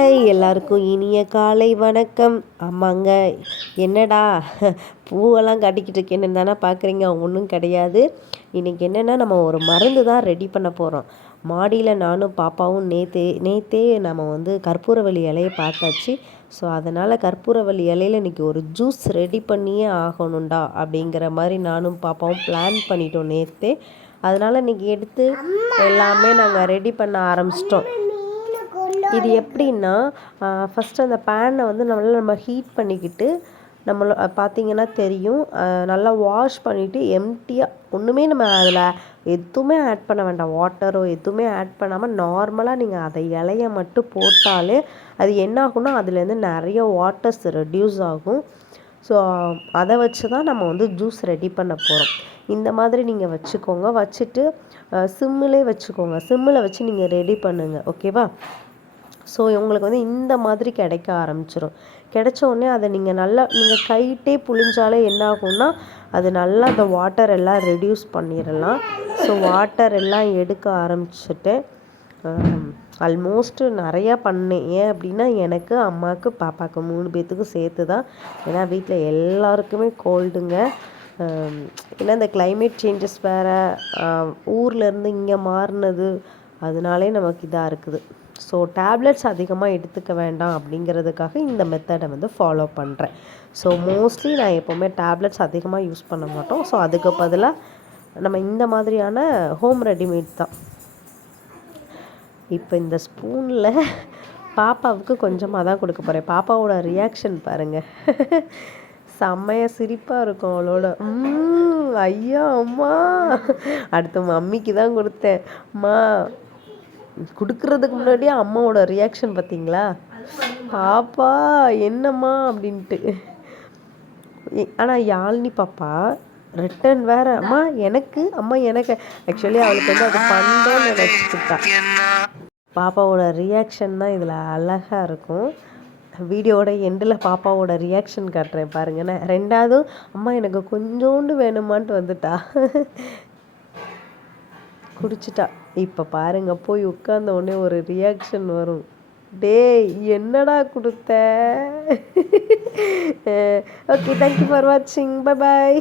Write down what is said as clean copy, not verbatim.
Hi எல்லாருக்கும் இனிய காலை வணக்கம். ஆமாங்க, என்னடா பூவெல்லாம் கட்டிக்கிட்டு இருக்கேன்னு தானே பார்க்குறீங்க? ஒன்றும் கிடையாது. இன்றைக்கி என்னென்னா, நம்ம ஒரு மருந்து தான் ரெடி பண்ண போகிறோம். மாடியில் நானும் பாப்பாவும் நேற்றே நம்ம கற்பூரவள்ளி இலையை பார்த்தாச்சு. ஸோ அதனால் கற்பூரவள்ளி இலையில் இன்றைக்கி ஒரு ஜூஸ் ரெடி பண்ணியே ஆகணும்டா அப்படிங்கிற மாதிரி நானும் பாப்பாவும் பிளான் பண்ணிட்டோம் நேற்றே. அதனால் இன்றைக்கி எடுத்து எல்லாமே நாங்கள் ரெடி பண்ண ஆரம்பிச்சிட்டோம். இது எப்படின்னா, ஃபஸ்ட்டு அந்த பேனை நம்ம ஹீட் பண்ணிக்கிட்டு, பார்த்திங்கன்னா தெரியும், நல்லா வாஷ் பண்ணிவிட்டு எம்டியாக ஒன்றுமே நம்ம அதில் எதுவுமே ஆட் பண்ண வேண்டாம். வாட்டரோ எதுவுமே ஆட் பண்ணாமல் நார்மலாக நீங்கள் அதை இலைய மட்டும் போட்டாலே அது என்ன ஆகும்னா, அதுலேருந்து நிறைய வாட்டர்ஸ் ரெடியூஸ் ஆகும். ஸோ அதை வச்சு தான் நம்ம ஜூஸ் ரெடி பண்ண போகிறோம். இந்த மாதிரி நீங்கள் வச்சுக்கோங்க. வச்சுட்டு சிம்மிலே வச்சுக்கோங்க. சிம்மில் வச்சு நீங்கள் ரெடி பண்ணுங்கள். ஓகேவா? ஸோ உங்களுக்கு இந்த மாதிரி கிடைக்க ஆரம்பிச்சிடும். கிடைச்ச உடனே அதை நீங்கள் கைட்டே புழிஞ்சாலே என்ன ஆகும்னா, அது நல்லா அந்த வாட்டர் எல்லாம் ரெடியூஸ் பண்ணிடலாம். ஸோ வாட்டர் எல்லாம் எடுக்க ஆரம்பிச்சுட்டு ஆல்மோஸ்ட்டு நிறையா பண்ணேன். ஏன் அப்படின்னா, எனக்கு, அம்மாவுக்கு, பாப்பாவுக்கு 3 பேர்த்துக்கு சேர்த்து தான். ஏன்னா வீட்டில் எல்லாருக்குமே கோல்டுங்க. ஏன்னா இந்த கிளைமேட் சேஞ்சஸ் வேறு, ஊர்லேருந்து இங்கே மாறினது, அதனாலே நமக்கு இதாக இருக்குது. ஸோ டேப்லெட்ஸ் அதிகமாக எடுத்துக்க வேண்டாம் அப்படிங்கிறதுக்காக இந்த மெத்தடை ஃபாலோ பண்ணுறேன். ஸோ மோஸ்ட்லி நான் எப்போவுமே டேப்லெட்ஸ் அதிகமாக யூஸ் பண்ண மாட்டோம். ஸோ அதுக்கு பதிலாக நம்ம இந்த மாதிரியான ஹோம் ரெடிமேட் தான். இப்போ இந்த ஸ்பூனில் பாப்பாவுக்கு கொஞ்சமாக தான் கொடுக்க போகிறேன். பாப்பாவோட ரியாக்ஷன் பாருங்கள். செம்மையாக சிரிப்பாக இருக்கும் அவளோட. ஐயா அம்மா, அடுத்த மம்மிக்கு தான் கொடுத்தேன். அம்மா கொடுக்கறதுக்கு முன்னாடியே அம்மாவோட ரியாக்ஷன் பார்த்தீங்களா? பாப்பா என்னம்மா அப்படின்ட்டு. ஆனால் யாழினி பாப்பா ரிட்டன் வேறு, அம்மா எனக்கு, அம்மா எனக்கு. ஆக்சுவலி அவளுக்கு அது பண்ணோன்னு நினச்சிக்கிட்டா. பாப்பாவோட ரியாக்ஷன் தான் இதில் அழகாக இருக்கும். வீடியோவோட எண்டில் பாப்பாவோட ரியாக்ஷன் காட்டுறேன் பாருங்கண்ணே. ரெண்டாவது, அம்மா எனக்கு கொஞ்சோண்டு வேணுமான்ட்டு வந்துட்டா, குடிச்சிட்டா. இப்போ பாருங்க, போய் உட்கார்ந்த உடனே ஒரு ரியாக்ஷன் வரும். டேய் என்னடா கொடுத்த? ஓகே, தேங்க்யூ ஃபார் வாட்சிங். Bye bye.